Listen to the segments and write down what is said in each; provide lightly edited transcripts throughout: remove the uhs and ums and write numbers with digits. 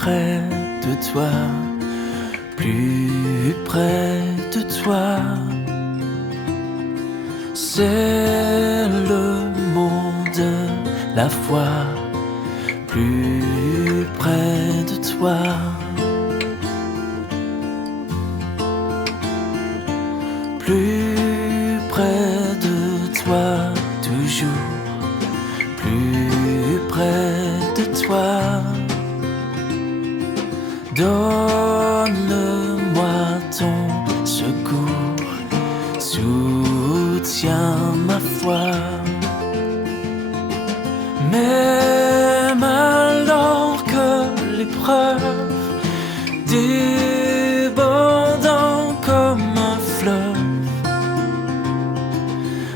près de toi, plus près de toi. C'est le mot de la foi, plus près de toi. Plus près de toi, toujours plus près de toi. Donne-moi ton secours, soutiens ma foi. Même alors que l'épreuve débordant comme un fleuve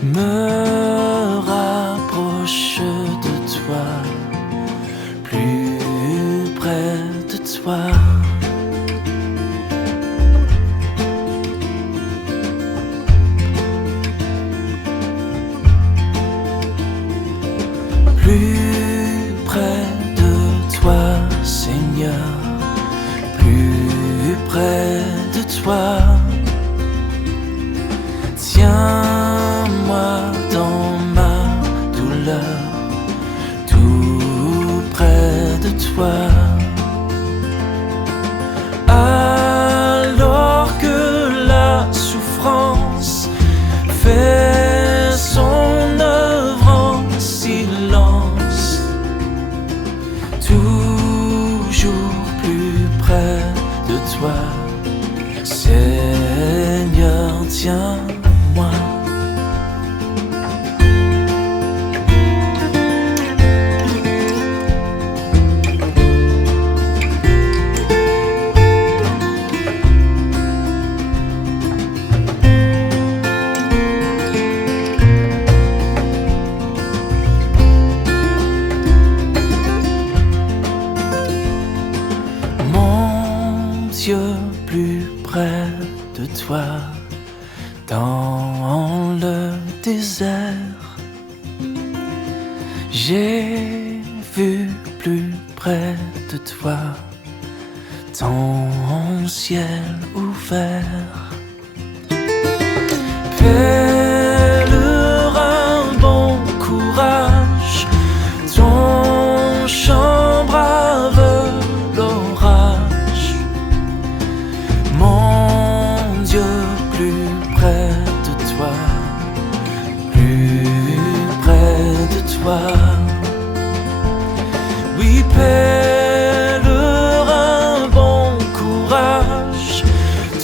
me rapproche de toi, plus près de toi. Plus près de toi, Seigneur, plus près de toi. Tiens-moi dans ma douleur, tout près de toi. Alors que la souffrance fait son œuvre en silence, toujours plus près de toi, Seigneur, tiens-moi. Mon Dieu, plus près de toi, dans le désert, j'ai vu plus près de toi ton ciel ouvert. Pèlerin, bon courage, ton chant brave l'orage. Mon Dieu, plus près de toi, plus près de toi. Oui, pèlerin, bon courage,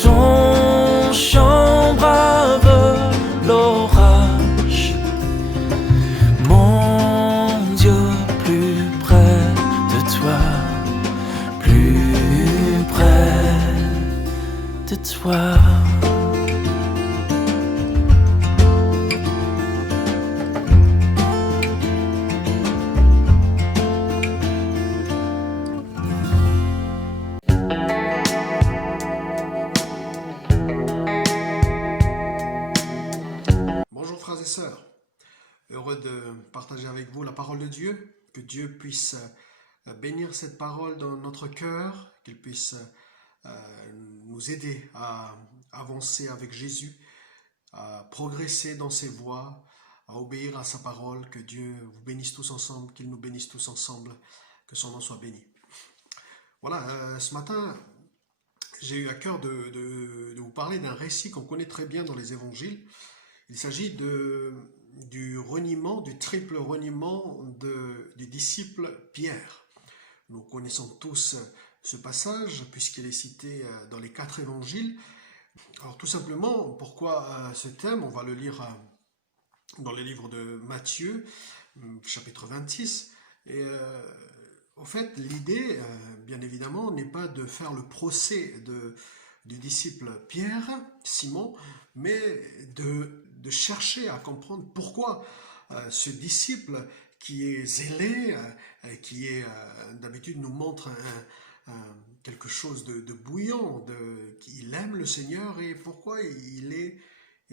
ton chant brave l'orage. Mon Dieu, plus près de toi, plus près de toi. Bonjour frères et sœurs, heureux de partager avec vous la parole de Dieu, que Dieu puisse bénir cette parole dans notre cœur, qu'il puisse nous aider à avancer avec Jésus, à progresser dans ses voies, à obéir à sa parole, que Dieu vous bénisse tous ensemble, qu'il nous bénisse tous ensemble, que son nom soit béni. Voilà, ce matin, j'ai eu à cœur de vous parler d'un récit qu'on connaît très bien dans les évangiles. Il s'agit du reniement, du triple reniement du disciple Pierre. Nous connaissons tous ce passage puisqu'il est cité dans les 4 évangiles. Alors tout simplement, pourquoi ce thème? On va le lire dans le livre de Matthieu, chapitre 26. Et en fait, l'idée, bien évidemment, n'est pas de faire le procès du disciple Pierre, Simon, mais de chercher à comprendre pourquoi ce disciple qui est zélé, qui est d'habitude nous montre quelque chose de bouillant, qu'il aime le Seigneur, et pourquoi il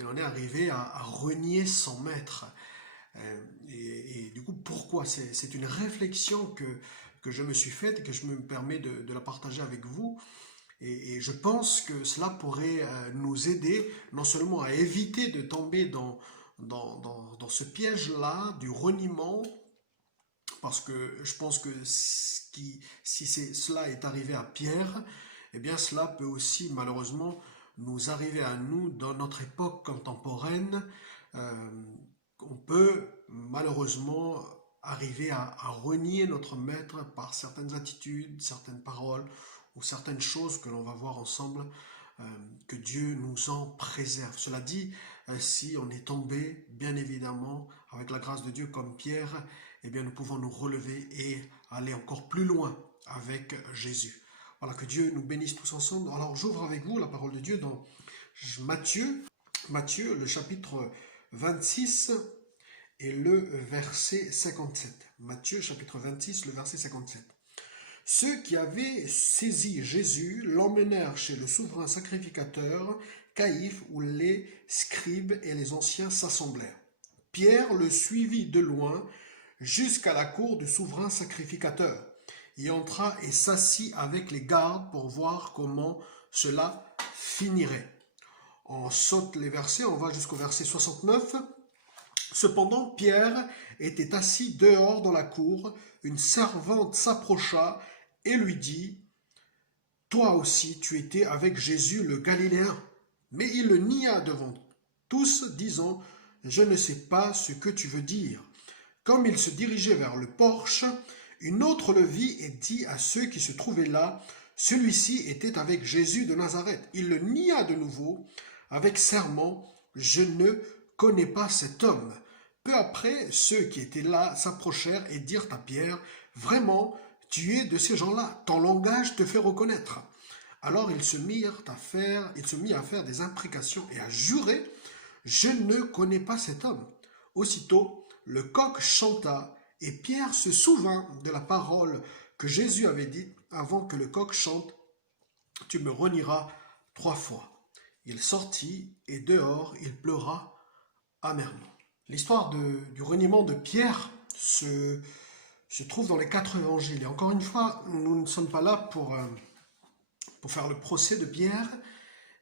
en est arrivé à renier son maître. Et du coup, pourquoi? C'est une réflexion que que je me suis faite et que je me permets de la partager avec vous. Et je pense que cela pourrait nous aider non seulement à éviter de tomber dans ce piège-là du reniement, parce que je pense que cela est arrivé à Pierre, eh bien cela peut aussi malheureusement nous arriver à nous dans notre époque contemporaine. On peut malheureusement arriver à renier notre maître par certaines attitudes, certaines paroles ou certaines choses que l'on va voir ensemble, que Dieu nous en préserve. Cela dit, si on est tombé, bien évidemment, avec la grâce de Dieu comme Pierre, eh bien nous pouvons nous relever et aller encore plus loin avec Jésus. Voilà, que Dieu nous bénisse tous ensemble. Alors j'ouvre avec vous la parole de Dieu dans Matthieu, le chapitre 26 et le verset 57. Matthieu chapitre 26, le verset 57. Ceux qui avaient saisi Jésus l'emmenèrent chez le souverain sacrificateur, Caïphe, où les scribes et les anciens s'assemblèrent. Pierre le suivit de loin jusqu'à la cour du souverain sacrificateur. Il entra et s'assit avec les gardes pour voir comment cela finirait. On saute les versets, on va jusqu'au verset 69. Cependant, Pierre était assis dehors dans la cour. Une servante s'approcha et lui dit : « Toi aussi, tu étais avec Jésus le Galiléen. » Mais il le nia devant tous, disant : « Je ne sais pas ce que tu veux dire. » Comme il se dirigeait vers le porche, une autre le vit et dit à ceux qui se trouvaient là : « Celui-ci était avec Jésus de Nazareth. » Il le nia de nouveau avec serment : « Je ne connais pas cet homme. » Peu après, ceux qui étaient là s'approchèrent et dirent à Pierre : « Vraiment, tu es de ces gens-là, ton langage te fait reconnaître. » Alors il se mit à faire des imprécations et à jurer : « Je ne connais pas cet homme. » Aussitôt, le coq chanta, et Pierre se souvint de la parole que Jésus avait dite : « Avant que le coq chante, tu me renieras 3 fois. » Il sortit, et dehors, il pleura amèrement. L'histoire du reniement de Pierre se trouve dans les 4 évangiles. Et encore une fois, nous ne sommes pas là pour faire le procès de Pierre,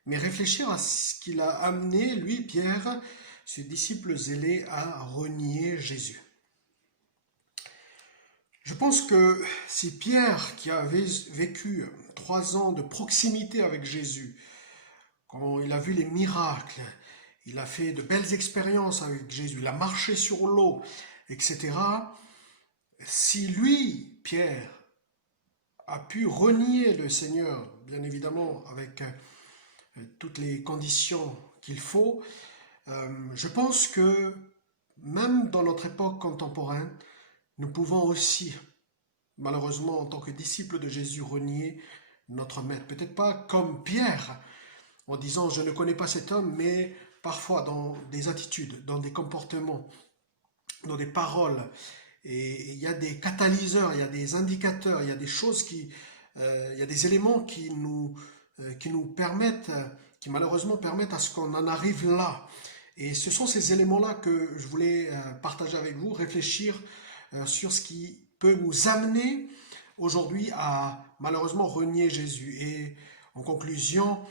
mais réfléchir à ce qu'il a amené, lui, Pierre, ce disciple zélé, à renier Jésus. Je pense que si Pierre, qui avait vécu 3 ans de proximité avec Jésus, quand il a vu les miracles, il a fait de belles expériences avec Jésus, il a marché sur l'eau, etc. Si lui, Pierre, a pu renier le Seigneur, bien évidemment avec toutes les conditions qu'il faut, je pense que même dans notre époque contemporaine, nous pouvons aussi, malheureusement, en tant que disciples de Jésus, renier notre maître. Peut-être pas comme Pierre, en disant « je ne connais pas cet homme », mais parfois dans des attitudes, dans des comportements, dans des paroles. Et il y a des catalyseurs, il y a des indicateurs, il y a des choses il y a des éléments qui nous permettent, qui malheureusement permettent à ce qu'on en arrive là. Et ce sont ces éléments-là que je voulais partager avec vous, réfléchir sur ce qui peut nous amener aujourd'hui à malheureusement renier Jésus. Et en conclusion,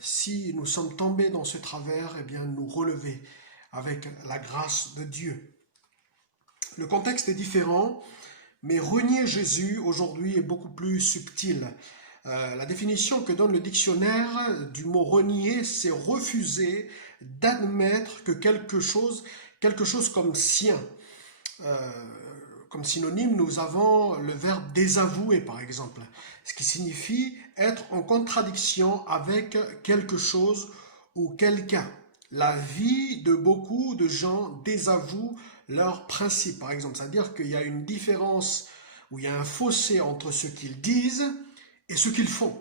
si nous sommes tombés dans ce travers, eh bien nous relever avec la grâce de Dieu. Le contexte est différent, mais renier Jésus aujourd'hui est beaucoup plus subtil. La définition que donne le dictionnaire du mot renier, c'est refuser d'admettre que quelque chose comme sien. Comme synonyme, nous avons le verbe désavouer, par exemple, ce qui signifie être en contradiction avec quelque chose ou quelqu'un. La vie de beaucoup de gens désavoue leurs principes, par exemple. C'est-à-dire qu'il y a une différence, ou il y a un fossé entre ce qu'ils disent et ce qu'ils font.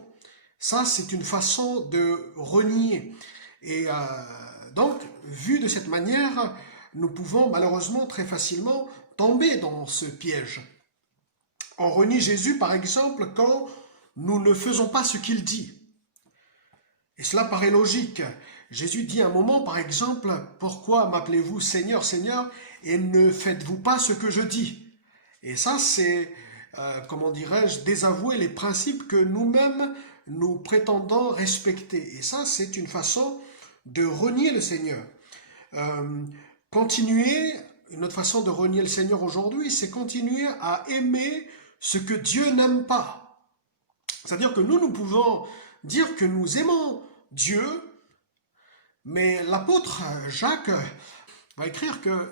Ça, c'est une façon de renier. Et donc, vu de cette manière, nous pouvons malheureusement très facilement tomber dans ce piège. On renie Jésus, par exemple, quand nous ne faisons pas ce qu'il dit. Et cela paraît logique. Jésus dit à un moment, par exemple, « Pourquoi m'appelez-vous Seigneur, Seigneur, et ne faites-vous pas ce que je dis ?» Et ça, c'est comment dirais-je, désavouer les principes que nous-mêmes nous prétendons respecter. Et ça, c'est une façon de renier le Seigneur. Continuer, une autre façon de renier le Seigneur aujourd'hui, c'est continuer à aimer ce que Dieu n'aime pas. C'est-à-dire que nous pouvons dire que nous aimons Dieu, mais l'apôtre Jacques va écrire que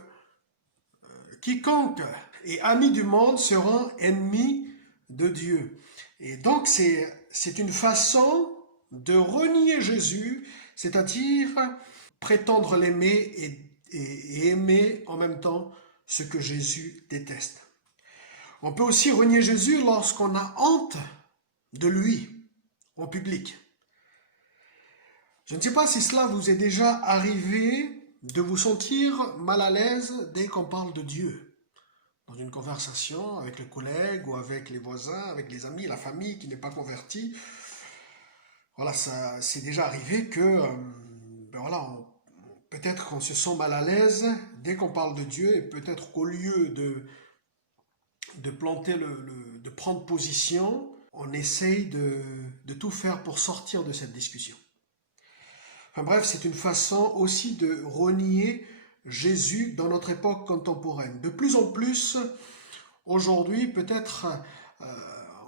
quiconque est ami du monde sera ennemi de Dieu. Et donc c'est une façon de renier Jésus, c'est-à-dire prétendre l'aimer et aimer en même temps ce que Jésus déteste. On peut aussi renier Jésus lorsqu'on a honte de lui en public. Je ne sais pas si cela vous est déjà arrivé de vous sentir mal à l'aise dès qu'on parle de Dieu. Dans une conversation avec le collègue ou avec les voisins, avec les amis, la famille qui n'est pas convertie. Voilà, ça c'est déjà arrivé que peut-être qu'on se sent mal à l'aise dès qu'on parle de Dieu et peut-être qu'au lieu de prendre position, on essaye de tout faire pour sortir de cette discussion. Enfin bref, c'est une façon aussi de renier Jésus dans notre époque contemporaine. De plus en plus, aujourd'hui, peut-être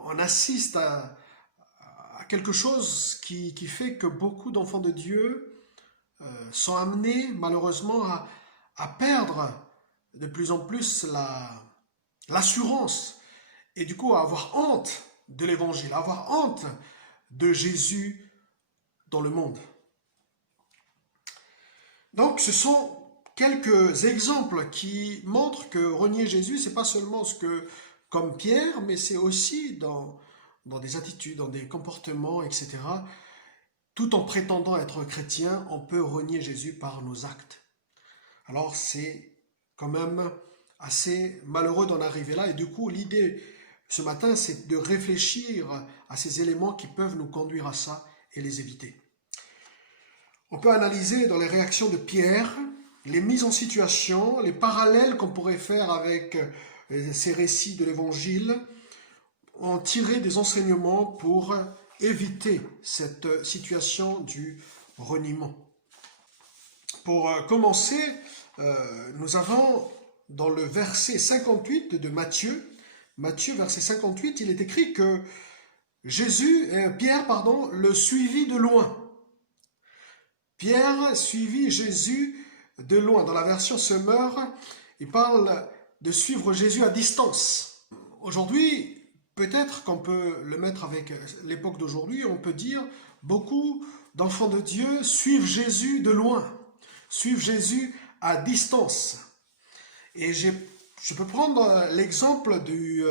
on assiste à quelque chose qui fait que beaucoup d'enfants de Dieu sont amenés malheureusement à perdre de plus en plus l'assurance et du coup à avoir honte de l'évangile, à avoir honte de Jésus dans le monde. Donc ce sont quelques exemples qui montrent que renier Jésus, c'est pas seulement comme Pierre, mais c'est aussi dans des attitudes, dans des comportements, etc. Tout en prétendant être chrétien, on peut renier Jésus par nos actes. Alors c'est quand même assez malheureux d'en arriver là. Et du coup, l'idée ce matin, c'est de réfléchir à ces éléments qui peuvent nous conduire à ça et les éviter. On peut analyser dans les réactions de Pierre les mises en situation, les parallèles qu'on pourrait faire avec ces récits de l'Évangile, en tirer des enseignements pour éviter cette situation du reniement. Pour commencer, nous avons dans le verset 58 de Matthieu, verset 58, il est écrit que Pierre le suivit de loin. Pierre suivit Jésus de loin. Dans la version Semeur, il parle de suivre Jésus à distance. Aujourd'hui, peut-être qu'on peut le mettre avec l'époque d'aujourd'hui, on peut dire beaucoup d'enfants de Dieu suivent Jésus de loin, suivent Jésus à distance. Et je peux prendre l'exemple du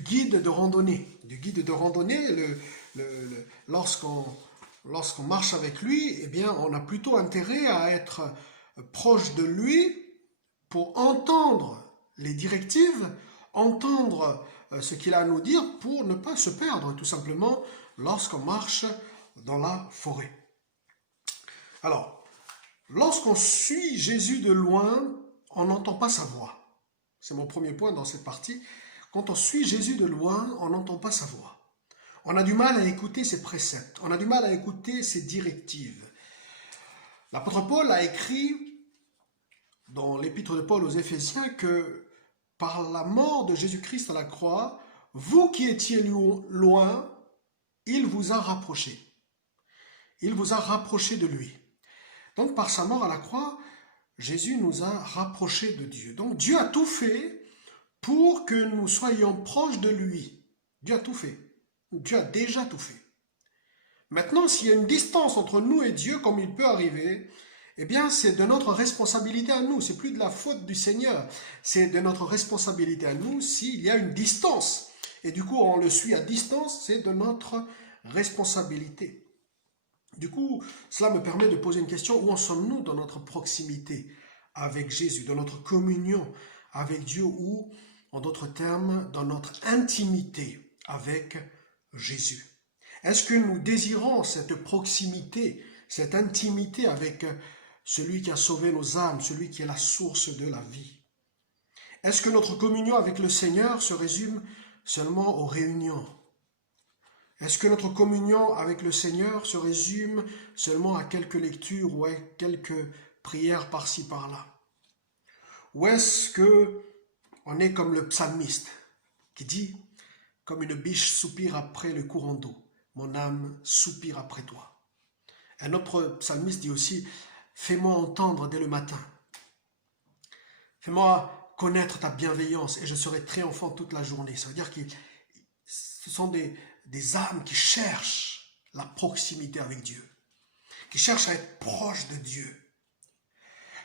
guide de randonnée. Lorsqu'on marche avec lui, eh bien, on a plutôt intérêt à être proche de lui pour entendre les directives, entendre ce qu'il a à nous dire pour ne pas se perdre, tout simplement, lorsqu'on marche dans la forêt. Alors, lorsqu'on suit Jésus de loin, on n'entend pas sa voix. C'est mon premier point dans cette partie. Quand on suit Jésus de loin, on n'entend pas sa voix. On a du mal à écouter ses préceptes, on a du mal à écouter ses directives. L'apôtre Paul a écrit dans l'épître de Paul aux Éphésiens que par la mort de Jésus-Christ à la croix, vous qui étiez loin, il vous a rapprochés. Il vous a rapprochés de lui. Donc par sa mort à la croix, Jésus nous a rapprochés de Dieu. Donc Dieu a tout fait pour que nous soyons proches de lui. Dieu a tout fait. Dieu a déjà tout fait. Maintenant, s'il y a une distance entre nous et Dieu, comme il peut arriver, eh bien, c'est de notre responsabilité à nous. C'est plus de la faute du Seigneur. C'est de notre responsabilité à nous s'il y a une distance. Et du coup, on le suit à distance, c'est de notre responsabilité. Du coup, cela me permet de poser une question. Où en sommes-nous dans notre proximité avec Jésus, dans notre communion avec Dieu ou, en d'autres termes, dans notre intimité avec Jésus? Est-ce que nous désirons cette proximité, cette intimité avec celui qui a sauvé nos âmes, celui qui est la source de la vie? Est-ce que notre communion avec le Seigneur se résume seulement aux réunions? Est-ce que notre communion avec le Seigneur se résume seulement à quelques lectures ou à quelques prières par-ci par-là? Ou est-ce que on est comme le psalmiste qui dit, comme une biche soupire après le courant d'eau, mon âme soupire après toi. Un autre psalmiste dit aussi, fais-moi entendre dès le matin. Fais-moi connaître ta bienveillance et je serai triomphant toute la journée. Ça veut dire que ce sont des âmes qui cherchent la proximité avec Dieu, qui cherchent à être proches de Dieu.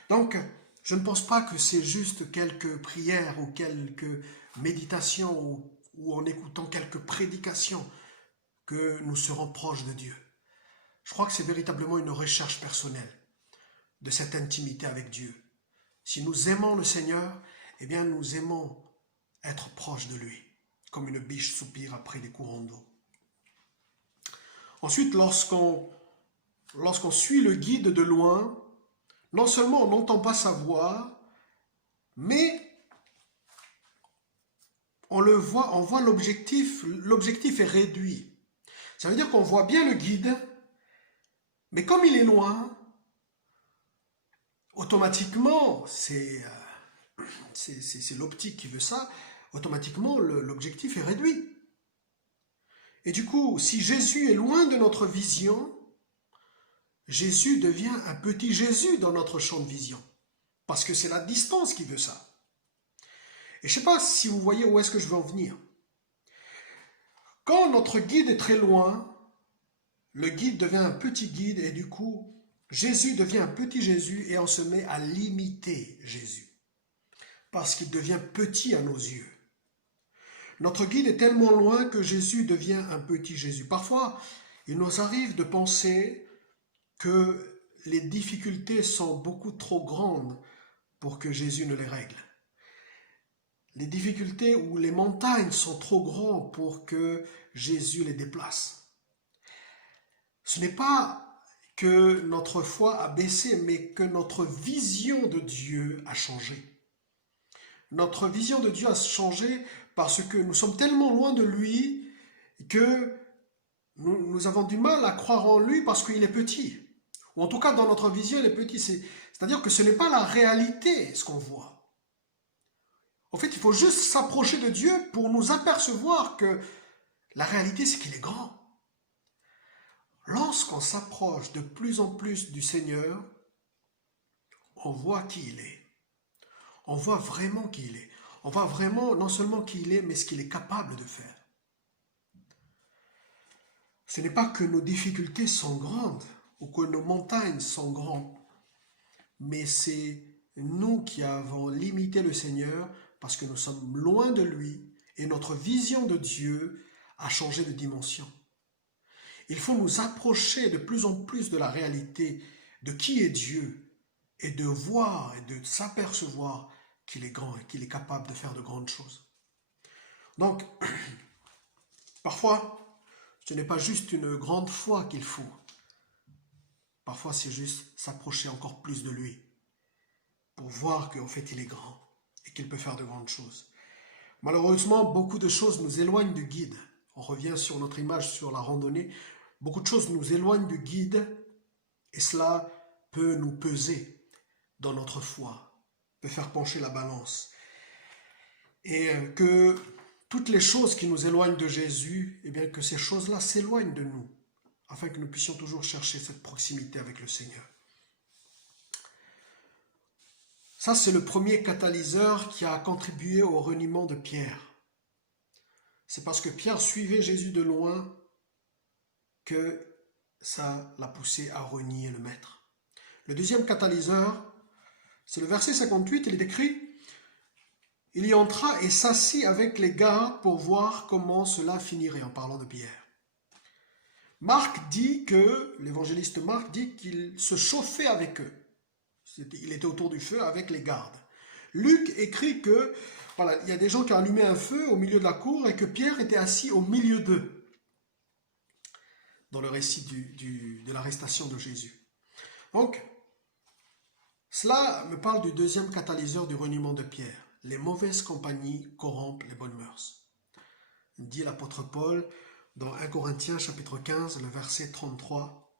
Donc, je ne pense pas que c'est juste quelques prières ou quelques méditations ou en écoutant quelques prédications que nous serons proches de Dieu. Je crois que c'est véritablement une recherche personnelle de cette intimité avec Dieu. Si nous aimons le Seigneur, eh bien nous aimons être proches de lui, comme une biche soupire après des courants d'eau. Ensuite, lorsqu'on suit le guide de loin, non seulement on n'entend pas sa voix, mais on voit l'objectif est réduit. Ça veut dire qu'on voit bien le guide, mais comme il est loin, automatiquement, c'est l'optique qui veut ça, automatiquement l'objectif est réduit. Et du coup, si Jésus est loin de notre vision, Jésus devient un petit Jésus dans notre champ de vision. Parce que c'est la distance qui veut ça. Et je ne sais pas si vous voyez où est-ce que je veux en venir. Quand notre guide est très loin, le guide devient un petit guide et du coup, Jésus devient un petit Jésus et on se met à limiter Jésus. Parce qu'il devient petit à nos yeux. Notre guide est tellement loin que Jésus devient un petit Jésus. Parfois, il nous arrive de penser que les difficultés sont beaucoup trop grandes pour que Jésus ne les règle. Les difficultés ou les montagnes sont trop grandes pour que Jésus les déplace. Ce n'est pas que notre foi a baissé, mais que notre vision de Dieu a changé. Notre vision de Dieu a changé parce que nous sommes tellement loin de lui que nous avons du mal à croire en lui parce qu'il est petit. Ou en tout cas, dans notre vision, il est petit. C'est-à-dire que ce n'est pas la réalité, ce qu'on voit. En fait, il faut juste s'approcher de Dieu pour nous apercevoir que la réalité, c'est qu'il est grand. Lorsqu'on s'approche de plus en plus du Seigneur, on voit qui il est. On voit vraiment qui il est. On voit vraiment non seulement qui il est, mais ce qu'il est capable de faire. Ce n'est pas que nos difficultés sont grandes ou que nos montagnes sont grandes, mais c'est nous qui avons limité le Seigneur parce que nous sommes loin de lui et notre vision de Dieu a changé de dimension. Il faut nous approcher de plus en plus de la réalité de qui est Dieu et de voir et de s'apercevoir qu'il est grand et qu'il est capable de faire de grandes choses. Donc, parfois, ce n'est pas juste une grande foi qu'il faut. Parfois, c'est juste s'approcher encore plus de lui pour voir qu'en fait, il est grand et qu'il peut faire de grandes choses. Malheureusement, beaucoup de choses nous éloignent du guide. On revient sur notre image sur la randonnée. Beaucoup de choses nous éloignent du guide et cela peut nous peser dans notre foi, peut faire pencher la balance. Et que toutes les choses qui nous éloignent de Jésus, eh bien que ces choses-là s'éloignent de nous, afin que nous puissions toujours chercher cette proximité avec le Seigneur. Ça, c'est le premier catalyseur qui a contribué au reniement de Pierre. C'est parce que Pierre suivait Jésus de loin que ça l'a poussé à renier le Maître. Le deuxième catalyseur, c'est le verset 58, il est écrit « Il y entra et s'assit avec les gardes pour voir comment cela finirait » en parlant de Pierre. L'évangéliste Marc dit qu'il se chauffait avec eux. Il était autour du feu avec les gardes. Luc écrit que il y a des gens qui ont allumé un feu au milieu de la cour et que Pierre était assis au milieu d'eux dans le récit de l'arrestation de Jésus. Donc, cela me parle du deuxième catalyseur du reniement de Pierre. les mauvaises compagnies corrompent les bonnes mœurs. Dit l'apôtre Paul dans 1 Corinthiens chapitre 15, le verset 33.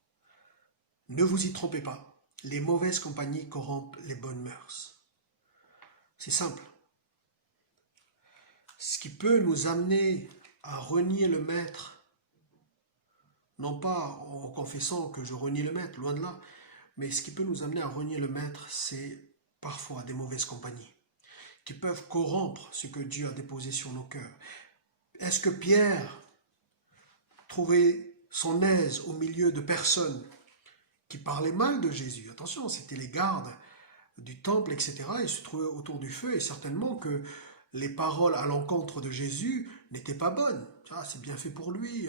Ne vous y trompez pas, les mauvaises compagnies corrompent les bonnes mœurs. C'est simple. Ce qui peut nous amener à renier le maître, non pas en confessant que je renie le maître, loin de là, mais ce qui peut nous amener à renier le maître, c'est parfois des mauvaises compagnies qui peuvent corrompre ce que Dieu a déposé sur nos cœurs. Est-ce que Pierre trouvait son aise au milieu de personnes qui parlaient mal de Jésus? Attention, c'était les gardes du temple, etc. Ils se trouvaient autour du feu et certainement que les paroles à l'encontre de Jésus n'étaient pas bonnes. Ah, c'est bien fait pour lui,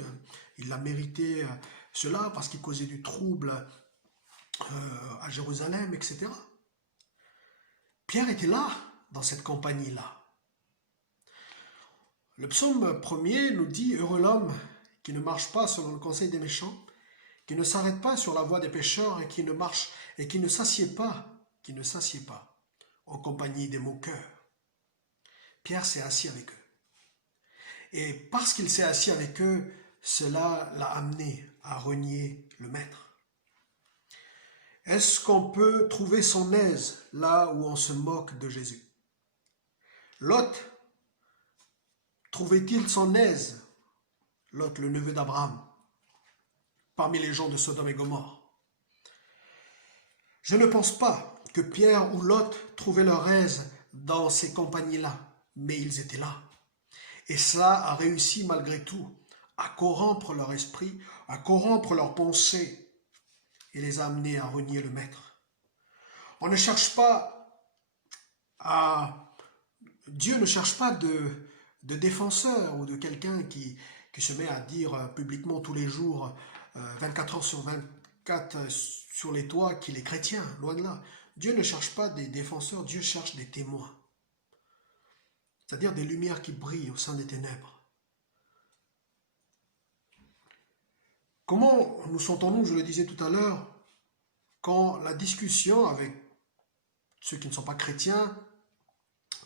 il a mérité cela parce qu'il causait du trouble à Jérusalem, etc. Pierre était là, dans cette compagnie-là. Le psaume 1er nous dit « Heureux l'homme qui ne marche pas selon le conseil des méchants, qui ne s'arrête pas sur la voie des pécheurs et qui ne s'assied pas en compagnie des moqueurs. » Pierre s'est assis avec eux. Et parce qu'il s'est assis avec eux, cela l'a amené à renier le maître. Est-ce qu'on peut trouver son aise là où on se moque de Jésus? Lot, trouvait-il son aise, Lot, le neveu d'Abraham, parmi les gens de Sodome et Gomorrhe? Je ne pense pas que Pierre ou Lot trouvaient leur aise dans ces compagnies-là, mais ils étaient là. Et ça a réussi malgré tout à corrompre leur esprit, à corrompre leurs pensées et les a amenés à renier le maître. On ne cherche pas Dieu ne cherche pas de défenseur ou de quelqu'un qui se met à dire publiquement tous les jours, 24 heures sur 24 sur les toits qu'il est chrétien, loin de là. Dieu ne cherche pas des défenseurs, Dieu cherche des témoins. C'est-à-dire des lumières qui brillent au sein des ténèbres. Comment nous sentons-nous, je le disais tout à l'heure, quand la discussion avec ceux qui ne sont pas chrétiens,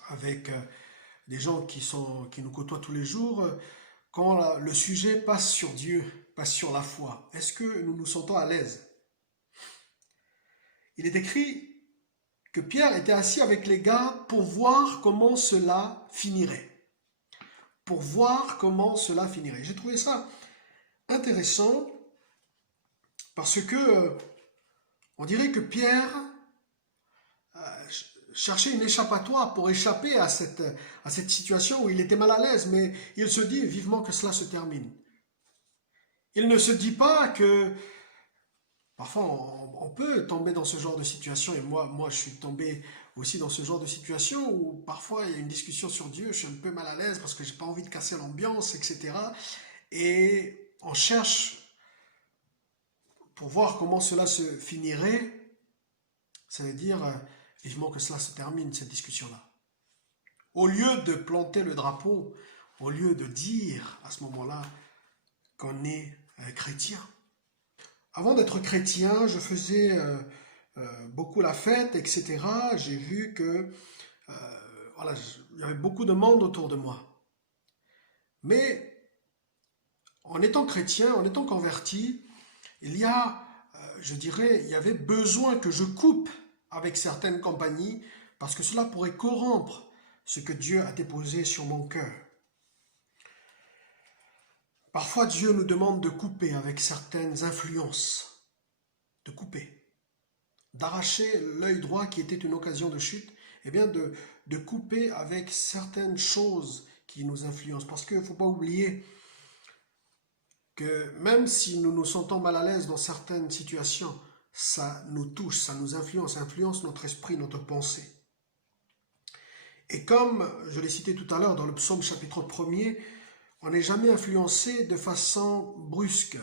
avec des gens qui nous côtoient tous les jours, quand le sujet passe sur Dieu, passe sur la foi, est-ce que nous nous sentons à l'aise? Il est écrit que Pierre était assis avec les gardes pour voir comment cela finirait. Pour voir comment cela finirait. J'ai trouvé ça intéressant parce que on dirait que Pierre cherchait une échappatoire pour échapper à cette situation où il était mal à l'aise, mais il se dit vivement que cela se termine. Il ne se dit pas que parfois on peut tomber dans ce genre de situation, et moi je suis tombé aussi dans ce genre de situation où parfois il y a une discussion sur Dieu, je suis un peu mal à l'aise parce que j'ai pas envie de casser l'ambiance, etc. Et on cherche pour voir comment cela se finirait, ça veut dire vivement que cela se termine, cette discussion-là. Au lieu de planter le drapeau, au lieu de dire à ce moment-là qu'on est chrétien. Avant d'être chrétien, je faisais beaucoup la fête, etc. J'ai vu que voilà, il y avait beaucoup de monde autour de moi. Mais en étant chrétien, en étant converti, il y avait besoin que je coupe avec certaines compagnies parce que cela pourrait corrompre ce que Dieu a déposé sur mon cœur. Parfois, Dieu nous demande de couper avec certaines influences, de couper, d'arracher l'œil droit qui était une occasion de chute, et bien de couper avec certaines choses qui nous influencent. Parce qu'il ne faut pas oublier que même si nous nous sentons mal à l'aise dans certaines situations, ça nous touche, ça nous influence notre esprit, notre pensée. Et comme je l'ai cité tout à l'heure dans le psaume chapitre 1er, on n'est jamais influencé de façon brusque.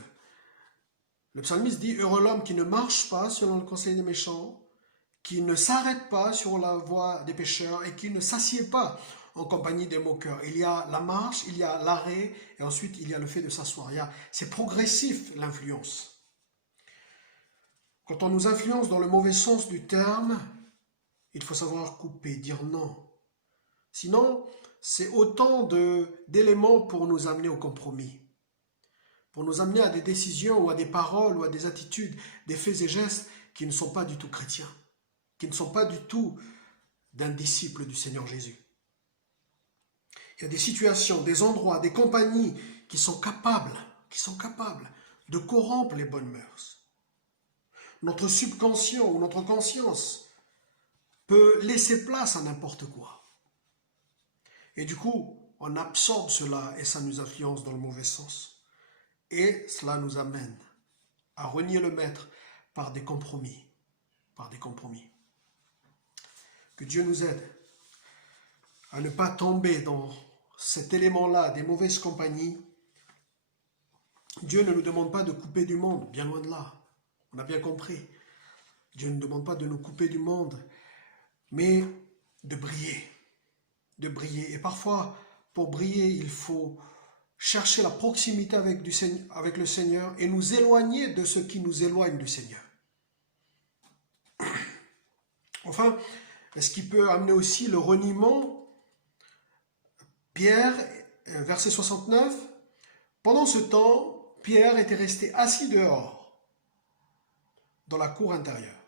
Le psalmiste dit « Heureux l'homme qui ne marche pas selon le conseil des méchants, qui ne s'arrête pas sur la voie des pécheurs et qui ne s'assied pas en compagnie des moqueurs. » Il y a la marche, il y a l'arrêt et ensuite il y a le fait de s'asseoir. C'est progressif l'influence. Quand on nous influence dans le mauvais sens du terme, il faut savoir couper, dire non. Sinon, c'est autant d'éléments pour nous amener au compromis, pour nous amener à des décisions ou à des paroles ou à des attitudes, des faits et gestes qui ne sont pas du tout chrétiens, qui ne sont pas du tout d'un disciple du Seigneur Jésus. Il y a des situations, des endroits, des compagnies qui sont capables de corrompre les bonnes mœurs. Notre subconscient ou notre conscience peut laisser place à n'importe quoi. Et du coup, on absorbe cela et ça nous influence dans le mauvais sens. Et cela nous amène à renier le Maître par des compromis. Que Dieu nous aide à ne pas tomber dans cet élément-là des mauvaises compagnies. Dieu ne nous demande pas de couper du monde, bien loin de là. On a bien compris. Dieu ne nous demande pas de nous couper du monde, mais de briller. De briller. Et parfois, pour briller, il faut chercher la proximité avec le Seigneur et nous éloigner de ce qui nous éloigne du Seigneur. Enfin, ce qui peut amener aussi le reniement. Pierre, verset 69, pendant ce temps, Pierre était resté assis dehors, dans la cour intérieure.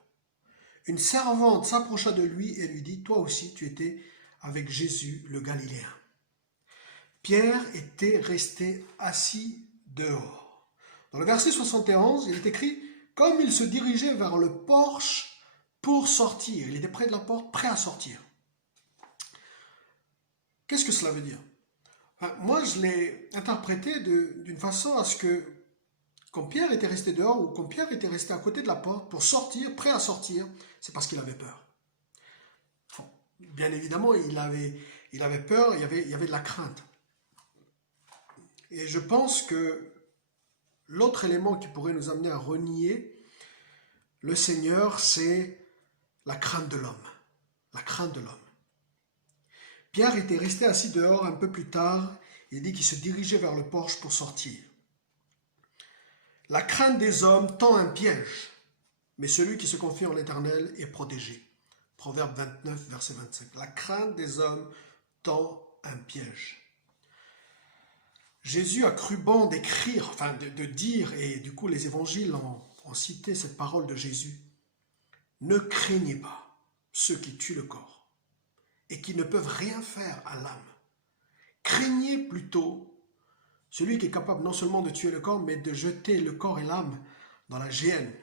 Une servante s'approcha de lui et lui dit, toi aussi tu étais avec Jésus le Galiléen. Pierre était resté assis dehors. Dans le verset 71, il est écrit, comme il se dirigeait vers le porche pour sortir. Il était près de la porte, prêt à sortir. Qu'est-ce que cela veut dire? Moi, je l'ai interprété d'une façon à ce que, quand Pierre était resté dehors ou quand Pierre était resté à côté de la porte pour sortir, prêt à sortir, c'est parce qu'il avait peur. Bon, bien évidemment, il avait peur, il y avait de la crainte. Et je pense que l'autre élément qui pourrait nous amener à renier le Seigneur, c'est la crainte de l'homme. La crainte de l'homme. Pierre était resté assis dehors un peu plus tard. Il dit qu'il se dirigeait vers le porche pour sortir. La crainte des hommes tend un piège, mais celui qui se confie en l'Éternel est protégé. Proverbe 29, verset 25. La crainte des hommes tend un piège. Jésus a cru bon d'écrire, de dire, et du coup les évangiles ont cité cette parole de Jésus. Ne craignez pas ceux qui tuent le corps et qui ne peuvent rien faire à l'âme. Craignez plutôt celui qui est capable non seulement de tuer le corps, mais de jeter le corps et l'âme dans la géhenne.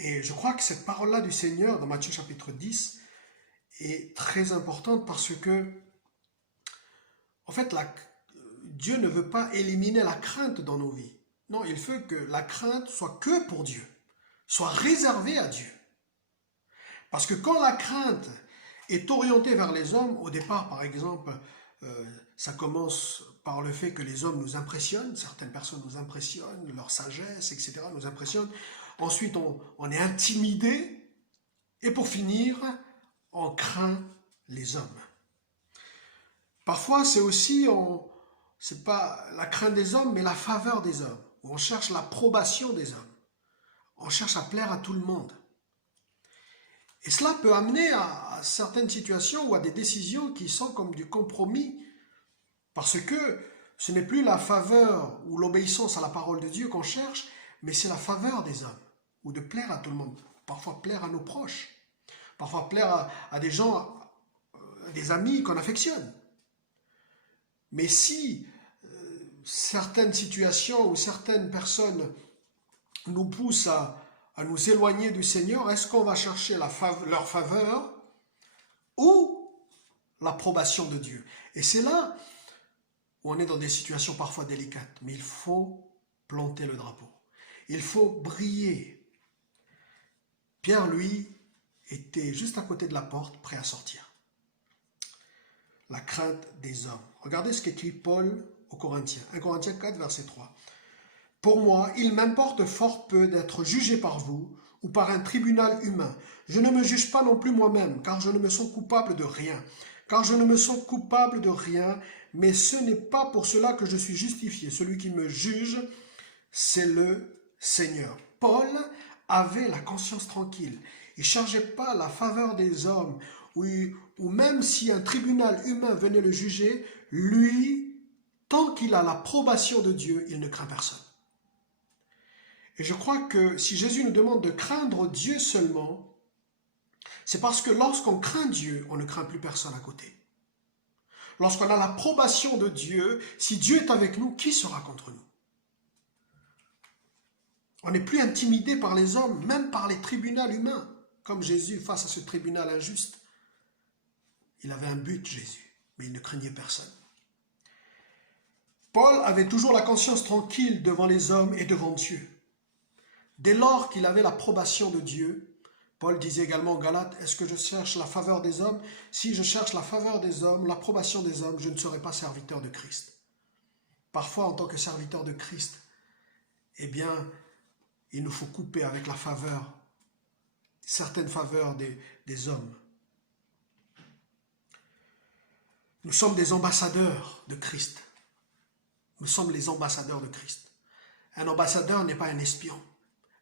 Et je crois que cette parole-là du Seigneur, dans Matthieu chapitre 10, est très importante parce que, en fait, Dieu ne veut pas éliminer la crainte dans nos vies. Non, il veut que la crainte soit que pour Dieu, soit réservée à Dieu. Parce que quand la crainte est orientée vers les hommes, au départ, par exemple, ça commence par le fait que les hommes nous impressionnent, certaines personnes nous impressionnent, leur sagesse, etc. nous impressionne. Ensuite, on est intimidé, et pour finir, on craint les hommes. Parfois, c'est aussi, c'est pas la crainte des hommes, mais la faveur des hommes. Où on cherche l'approbation des hommes. On cherche à plaire à tout le monde. Et cela peut amener à certaines situations ou à des décisions qui sont comme du compromis. Parce que ce n'est plus la faveur ou l'obéissance à la parole de Dieu qu'on cherche, mais c'est la faveur des hommes. Ou de plaire à tout le monde. Parfois plaire à nos proches. Parfois plaire à des gens, à des amis qu'on affectionne. Mais si certaines situations ou certaines personnes nous poussent à nous éloigner du Seigneur, est-ce qu'on va chercher leur faveur ou l'approbation de Dieu? Et c'est là où on est dans des situations parfois délicates, mais il faut planter le drapeau. Il faut briller. Pierre, lui, était juste à côté de la porte, prêt à sortir. La crainte des hommes. Regardez ce qu'écrit Paul aux Corinthiens. 1 Corinthiens 4, verset 3. Pour moi, il m'importe fort peu d'être jugé par vous ou par un tribunal humain. Je ne me juge pas non plus moi-même, car je ne me sens coupable de rien. Mais ce n'est pas pour cela que je suis justifié. Celui qui me juge, c'est le Seigneur. Paul avait la conscience tranquille. Il ne cherchait pas la faveur des hommes ou même si un tribunal humain venait le juger, lui, tant qu'il a l'approbation de Dieu, il ne craint personne. Et je crois que si Jésus nous demande de craindre Dieu seulement, c'est parce que lorsqu'on craint Dieu, on ne craint plus personne à côté. Lorsqu'on a l'approbation de Dieu, si Dieu est avec nous, qui sera contre nous? On n'est plus intimidé par les hommes, même par les tribunaux humains, comme Jésus face à ce tribunal injuste. Il avait un but, Jésus, mais il ne craignait personne. Paul avait toujours la conscience tranquille devant les hommes et devant Dieu. Dès lors qu'il avait l'approbation de Dieu, Paul disait également aux Galates, est-ce que je cherche la faveur des hommes? Si je cherche la faveur des hommes, l'approbation des hommes, je ne serai pas serviteur de Christ. Parfois, en tant que serviteur de Christ, eh bien, il nous faut couper avec la faveur, certaines faveurs des hommes. Nous sommes des ambassadeurs de Christ. Nous sommes les ambassadeurs de Christ. Un ambassadeur n'est pas un espion.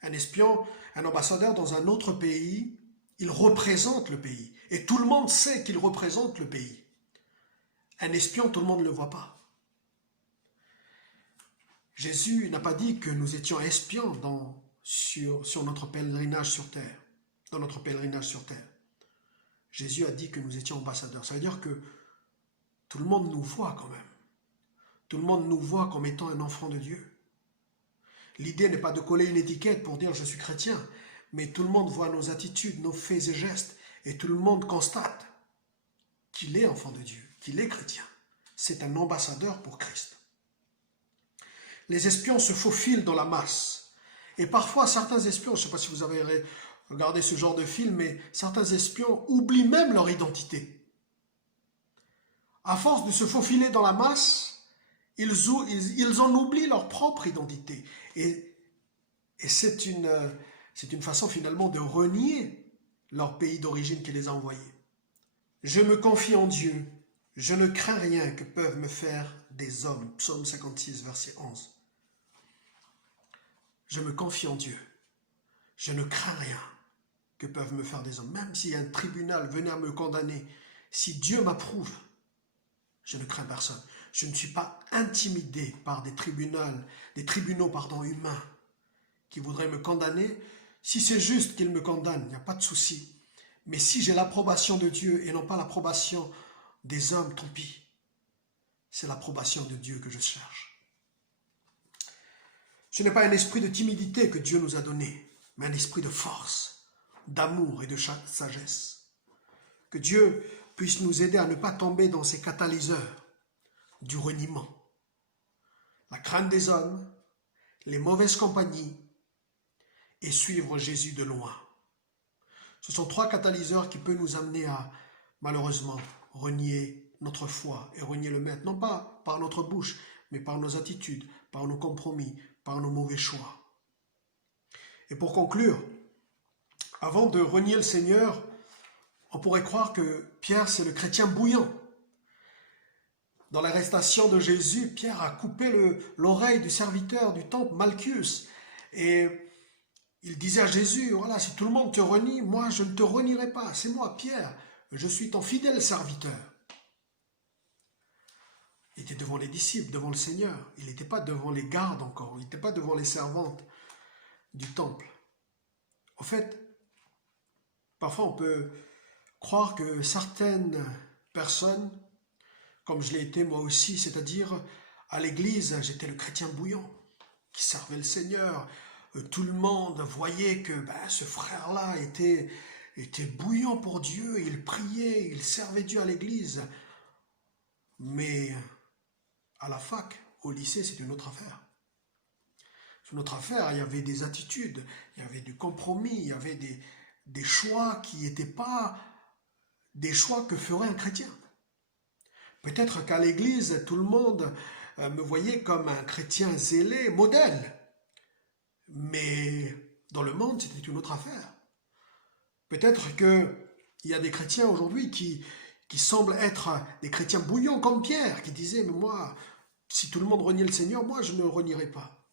Un espion, un ambassadeur dans un autre pays, il représente le pays. Et tout le monde sait qu'il représente le pays. Un espion, tout le monde ne le voit pas. Jésus n'a pas dit que nous étions espions sur notre pèlerinage sur terre. Dans notre pèlerinage sur terre. Jésus a dit que nous étions ambassadeurs. Ça veut dire que tout le monde nous voit quand même. Tout le monde nous voit comme étant un enfant de Dieu. L'idée n'est pas de coller une étiquette pour dire je suis chrétien, mais tout le monde voit nos attitudes, nos faits et gestes, et tout le monde constate qu'il est enfant de Dieu, qu'il est chrétien. C'est un ambassadeur pour Christ. Les espions se faufilent dans la masse. Et parfois, certains espions, je ne sais pas si vous avez regardé ce genre de film, mais certains espions oublient même leur identité. À force de se faufiler dans la masse, ils en oublient leur propre identité. Et c'est une façon finalement de renier leur pays d'origine qui les a envoyés. Je me confie en Dieu, je ne crains rien que peuvent me faire des hommes. Psaume 56, verset 11. Je me confie en Dieu, je ne crains rien que peuvent me faire des hommes. Même si un tribunal venait à me condamner, si Dieu m'approuve, je ne crains personne. Je ne suis pas intimidé par des tribunaux humains qui voudraient me condamner. Si c'est juste qu'ils me condamnent, il n'y a pas de souci. Mais si j'ai l'approbation de Dieu et non pas l'approbation des hommes, tant pis. C'est l'approbation de Dieu que je cherche. Ce n'est pas un esprit de timidité que Dieu nous a donné, mais un esprit de force, d'amour et de sagesse. Que Dieu puisse nous aider à ne pas tomber dans ces catalyseurs du reniement, la crainte des hommes, les mauvaises compagnies et suivre Jésus de loin. Ce sont trois catalyseurs qui peuvent nous amener à, malheureusement, renier notre foi et renier le Maître, non pas par notre bouche, mais par nos attitudes, par nos compromis, par nos mauvais choix. Et pour conclure, avant de renier le Seigneur, on pourrait croire que Pierre, c'est le chrétien bouillant. Dans l'arrestation de Jésus, Pierre a coupé l'oreille du serviteur du temple, Malchus. Et il disait à Jésus, voilà, si tout le monde te renie, moi je ne te renierai pas. C'est moi, Pierre, je suis ton fidèle serviteur. Il était devant les disciples, devant le Seigneur. Il n'était pas devant les gardes encore, il n'était pas devant les servantes du temple. En fait, parfois on peut croire que certaines personnes, comme je l'ai été moi aussi, c'est-à-dire à l'église, j'étais le chrétien bouillant qui servait le Seigneur. Tout le monde voyait que ce frère-là était bouillant pour Dieu, il priait, il servait Dieu à l'église. Mais à la fac, au lycée, c'est une autre affaire. C'est une autre affaire, il y avait des attitudes, il y avait du compromis, il y avait des choix qui n'étaient pas des choix que ferait un chrétien. Peut-être qu'à l'église, tout le monde me voyait comme un chrétien zélé, modèle. Mais dans le monde, c'était une autre affaire. Peut-être qu'il y a des chrétiens aujourd'hui qui semblent être des chrétiens bouillants comme Pierre, qui disaient, mais moi, si tout le monde reniait le Seigneur, moi, je ne le renierai pas.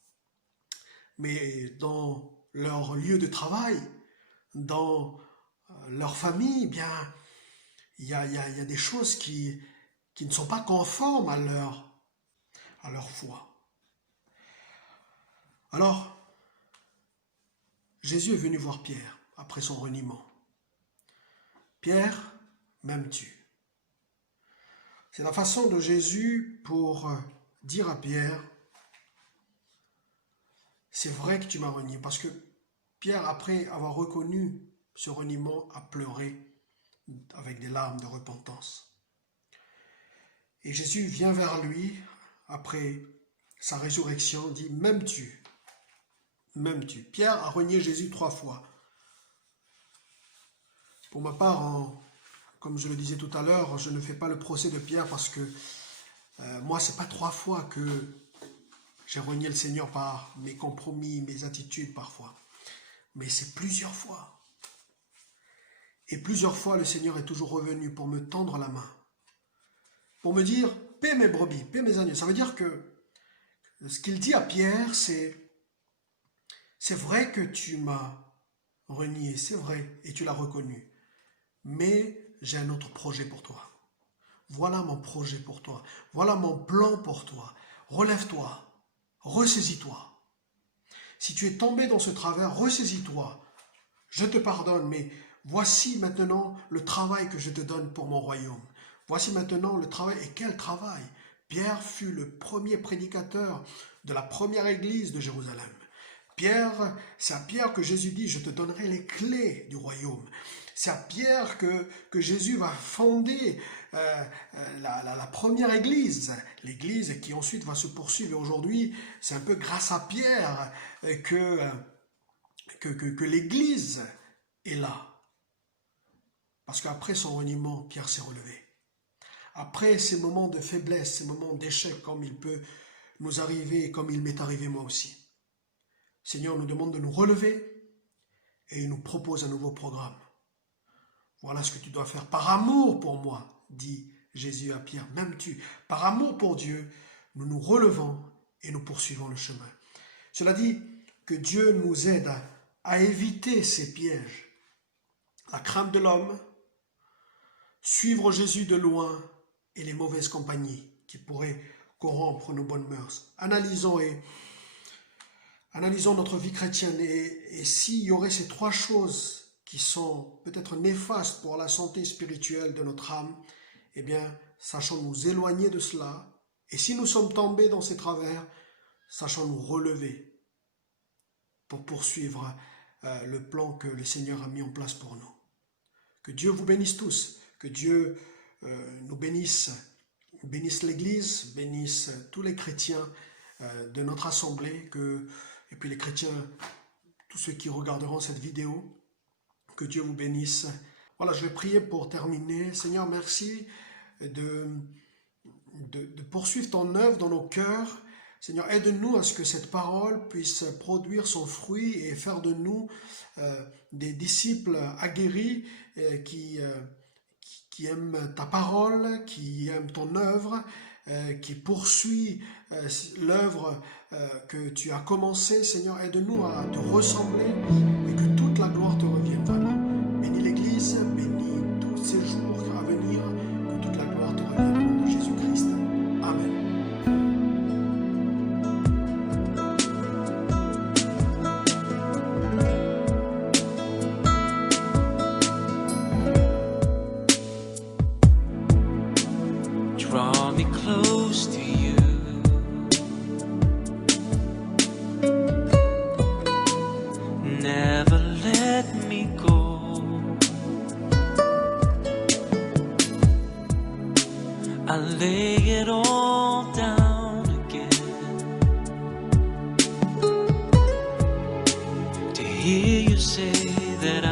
Mais dans leur lieu de travail, dans leur famille, eh bien, il y a des choses qui ne sont pas conformes à leur foi. Alors, Jésus est venu voir Pierre après son reniement. Pierre, m'aimes-tu? C'est la façon de Jésus pour dire à Pierre, c'est vrai que tu m'as renié, parce que Pierre, après avoir reconnu ce reniement, a pleuré avec des larmes de repentance. Et Jésus vient vers lui, après sa résurrection, dit, m'aimes-tu? M'aimes-tu? Pierre a renié Jésus 3 fois. Pour ma part, comme je le disais tout à l'heure, je ne fais pas le procès de Pierre parce que moi, ce n'est pas 3 fois que j'ai renié le Seigneur par mes compromis, mes attitudes parfois. Mais c'est plusieurs fois. Et plusieurs fois, le Seigneur est toujours revenu pour me tendre la main. Pour me dire, paie mes brebis, paie mes agneaux. Ça veut dire que ce qu'il dit à Pierre, c'est vrai que tu m'as renié, c'est vrai, et tu l'as reconnu. Mais j'ai un autre projet pour toi. Voilà mon projet pour toi. Voilà mon plan pour toi. Relève-toi. Ressaisis-toi. Si tu es tombé dans ce travers, ressaisis-toi. Je te pardonne, mais voici maintenant le travail que je te donne pour mon royaume. Voici maintenant le travail. Et quel travail! Pierre fut le premier prédicateur de la première église de Jérusalem. Pierre, c'est à Pierre que Jésus dit, je te donnerai les clés du royaume. C'est à Pierre que Jésus va fonder la première église, l'église qui ensuite va se poursuivre. Et aujourd'hui, c'est un peu grâce à Pierre que l'église est là. Parce qu'après son reniement, Pierre s'est relevé. Après ces moments de faiblesse, ces moments d'échec, comme il peut nous arriver et comme il m'est arrivé moi aussi, le Seigneur nous demande de nous relever et il nous propose un nouveau programme. Voilà ce que tu dois faire. Par amour pour moi, dit Jésus à Pierre, m'aimes-tu? Par amour pour Dieu, nous nous relevons et nous poursuivons le chemin. Cela dit que Dieu nous aide à éviter ces pièges. La crainte de l'homme, suivre Jésus de loin et les mauvaises compagnies qui pourraient corrompre nos bonnes mœurs. Analysons notre vie chrétienne et s'il y aurait ces 3 choses qui sont peut-être néfastes pour la santé spirituelle de notre âme, eh bien, sachons nous éloigner de cela. Et si nous sommes tombés dans ces travers, sachons nous relever pour poursuivre le plan que le Seigneur a mis en place pour nous. Que Dieu vous bénisse tous, que Dieu nous bénisse l'Église, bénisse tous les chrétiens de notre assemblée, et puis les chrétiens, tous ceux qui regarderont cette vidéo, que Dieu vous bénisse. Voilà, je vais prier pour terminer. Seigneur, merci de poursuivre ton œuvre dans nos cœurs. Seigneur, aide-nous à ce que cette parole puisse produire son fruit et faire de nous des disciples aguerris qui aiment ta parole, qui aiment ton œuvre, qui poursuit l'œuvre que tu as commencée. Seigneur, aide-nous à te ressembler et que toute la gloire te revienne vraiment. Bénis l'Église, bénis tous ces jours à venir, que toute la gloire te revienne au nom de Jésus-Christ. Amen. Draw me close to you. Never let me go. I lay it all down again to hear you say that